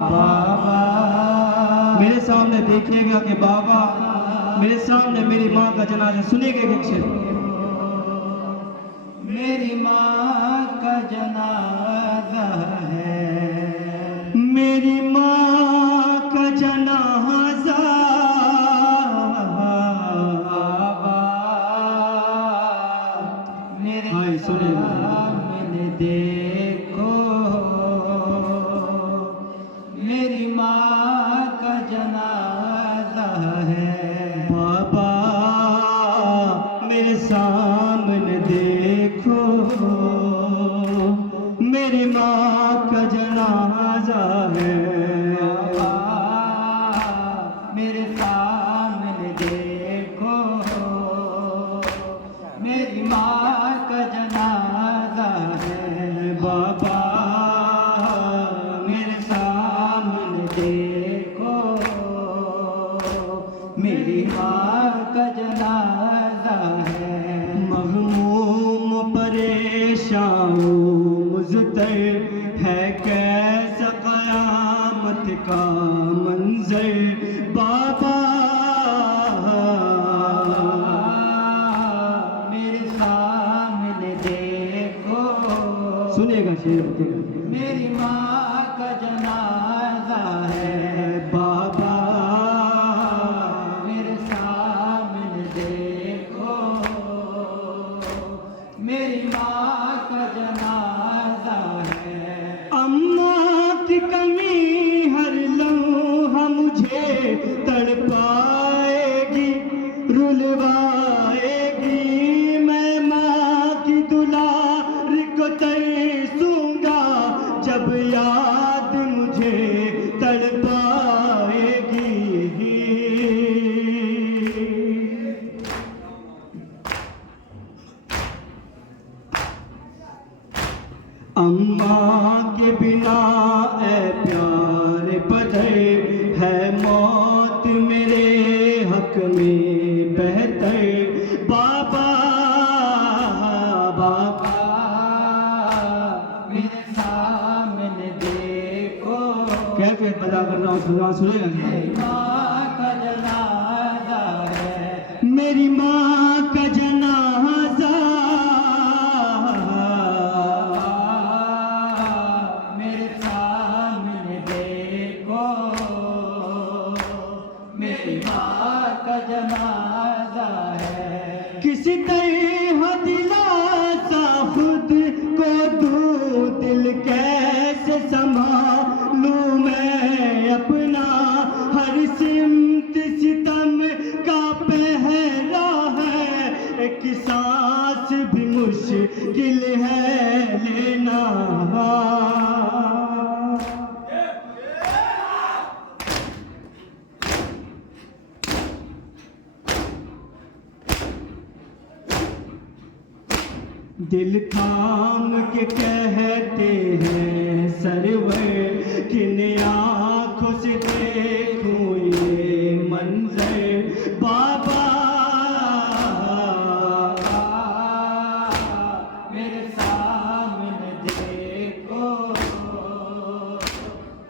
बाबा मेरे सामने देखिएगा कि बाबा मेरे सामने मेरी माँ का जनाजा सुनेंगे दीक्षित। मेरी माँ का जनाजा है, मेरी माँ का जनाजा बाबा मेरे हाँ सुनेगा। सामने देखो, मेरी माँ का जनाजा है। बाबा मेरे सामने देखो, मेरी माँ का जनाजा है। बाबा मेरे सामने देखो, मेरी माँ का जनाजा है। बाबा मेरे सामने देखो मेरी माँ का जनाजा है। महमूम परेशान मुज़्तर है कैसा क़यामत का मंज़र। बाबा मेरे सामने देखो, सुनेगा शेर मेरी माँ का जनाजा है। बाबा मेरे सामने देखो, मेरी माँ का जनाजा है। अम्मा की कमी हर लम्हा मुझे तड़पाएगी, रुलवाएगी। मैं माँ की दुलार को तरसूंगा जब याद मुझे तड़पाएगी। अम्मा के बिना ए प्यार पधर है मौत मेरे हक में बेहतर। बाबा बाबा मेरे सामने देखो, कैफियत पैदा कर रहा हूँ, सुनेगा मेरी माँ का जनाजा है। मेरी माँ का जनाजा। मेरे सामने देखो, मेरी माँ का जनाजा है। किसी तरह दिलासा खुद को दूं, दिल कैसे संभालूं मैं अपना। हर सिमत सितम का पहरा है, एक सांस भी मुश्किल है लेना। दिल थाम के कहते हैं सरवर, किन आँखों से देखूं ये मंजर। बाबा मेरे सामने देखो,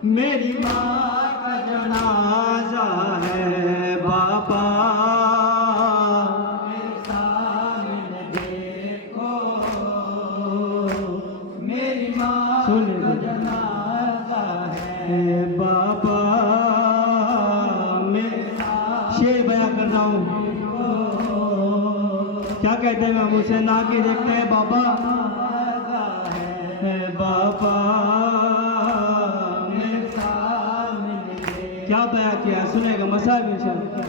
मेरी माँ का जनाजा है। बाबा मेरे सामने देखो, मेरी माँ सुन। का जनाजा है। बाबा मैं शेर बयां कर रहा हूँ। क्या कहते हैं हम उसे ना के देखते हैं बाबा है। बाबा मेरे सामने क्या बयां किया सुनेगा मसाब इंशाअल्लाह।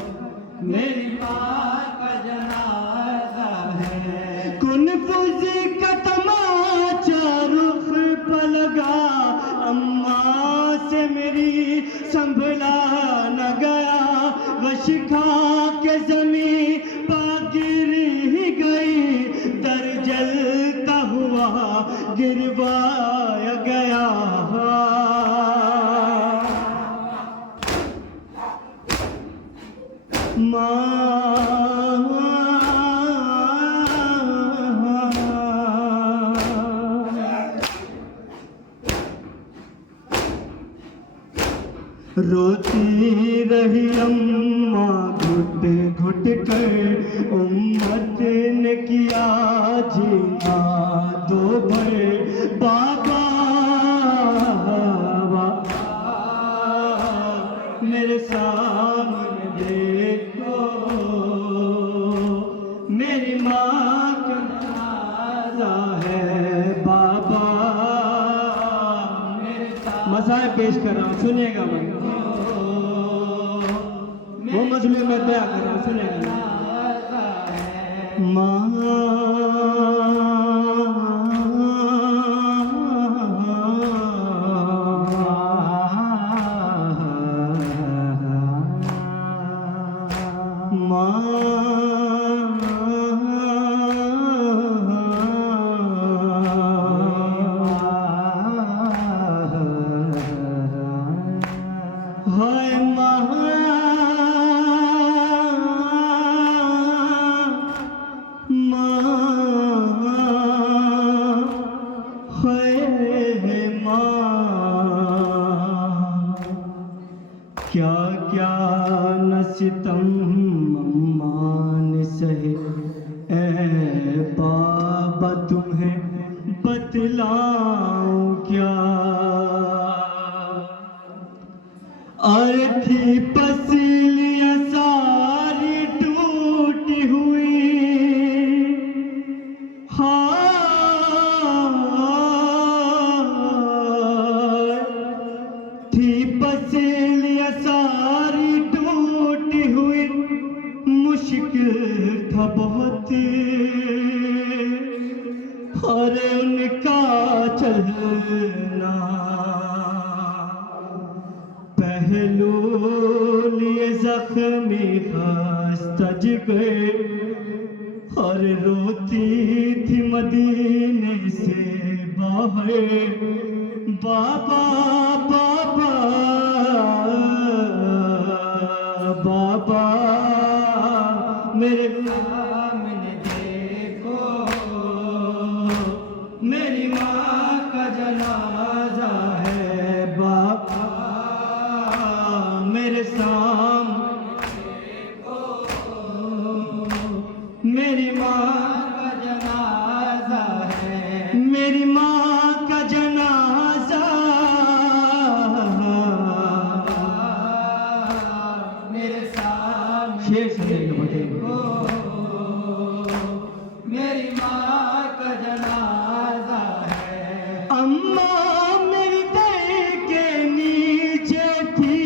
मेरी माँ का जनाजा है। कुनफुज का तमाचा रुख पर लगा, अम्मा से मेरी संभला न गया। वश खा के जमीन पर गिर ही गई, दर जलता हुआ गिरवाया गया। माँ रोती रही अम्मा घुट घुट कर, उम्मत ने किया जीना दो भर। बाबा मेरे सामने देखो, मेरी माँ का जनाजा है बाबा। मसाए पेश कर रहा हूँ, सुनिएगा भाई। वो मजलूम में बयां कर रहा हूँ, सुनिएगा। हाय क्या क्या न सितम अम्मा ने सहे, ए बाबा तुम्हें बतलाऊं क्या। अर्थी पसलियां सारी टूटी हुई, थी पसलियां सारी टूटी हुई, मुश्किल था बहुत और उनका चलना। पहलू लिए जख्मी खस्ता गए और रोती थी मदीने से बाहर। बाबा बाबा बाबा मेरे सामने देखो, मेरी माँ का जनाजा है बाबा। मेरे सामने देखो, मेरी माँ का जनाजा है, मेरी माँ का जनाजा। मेरे सामने देखो, मेरी माँ का जनाजा है। अम्मा मेरी दर के नीचे थी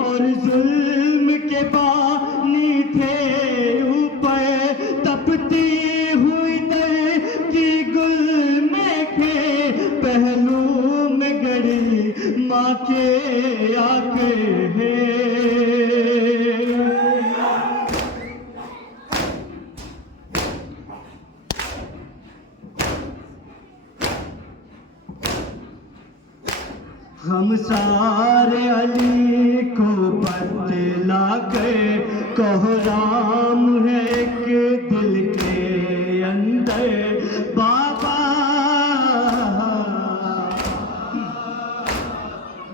और जुल्म के पानी थे ऊपर, तपती हुई दर की गुल में के पहलू में गड़ी माँ के आंखें हैं। हम सारे अली को बतला कर, कहो राम है एक दिल के अंदर बाबा।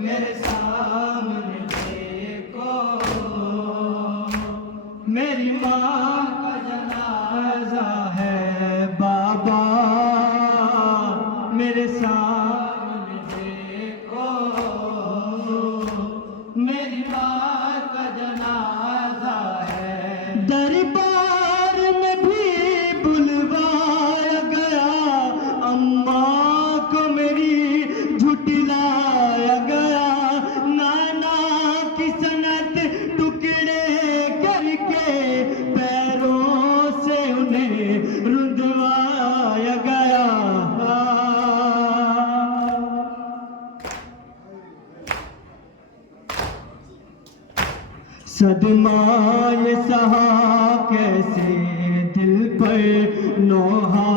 मेरे सामने देखो, मेरी माँ का जनाजा है बाबा। मेरे सामने देखो, मेरी माँ का जनाजा है। दरबार में भी बुलवाया गया, अम्मा को मेरी झुठलाया गया। नाना की सनत टुकड़े करके पैरों से उन्हें रुंधवाया गया। सदमा ये सहा कैसे दिल पर, नोहा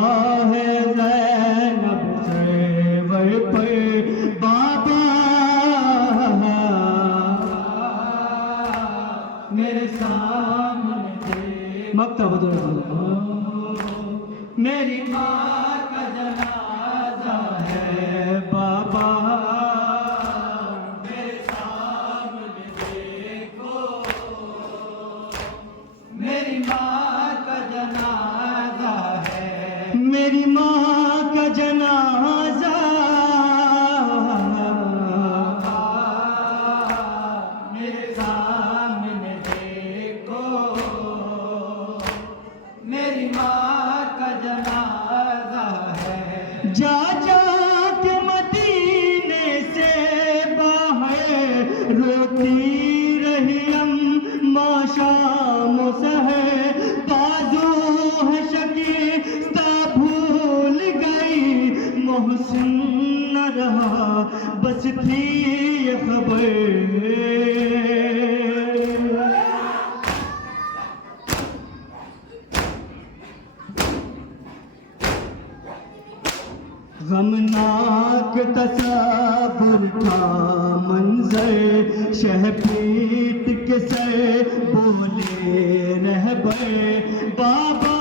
है ज़ैनब सरवर पर बाबा। मेरे सामने देखो, मक्तब मेरी माँ का जनाजा है बाबा। मेरे सामने तसव्वुर का मंजर, शह पीट के सर बोले रहबर बाबा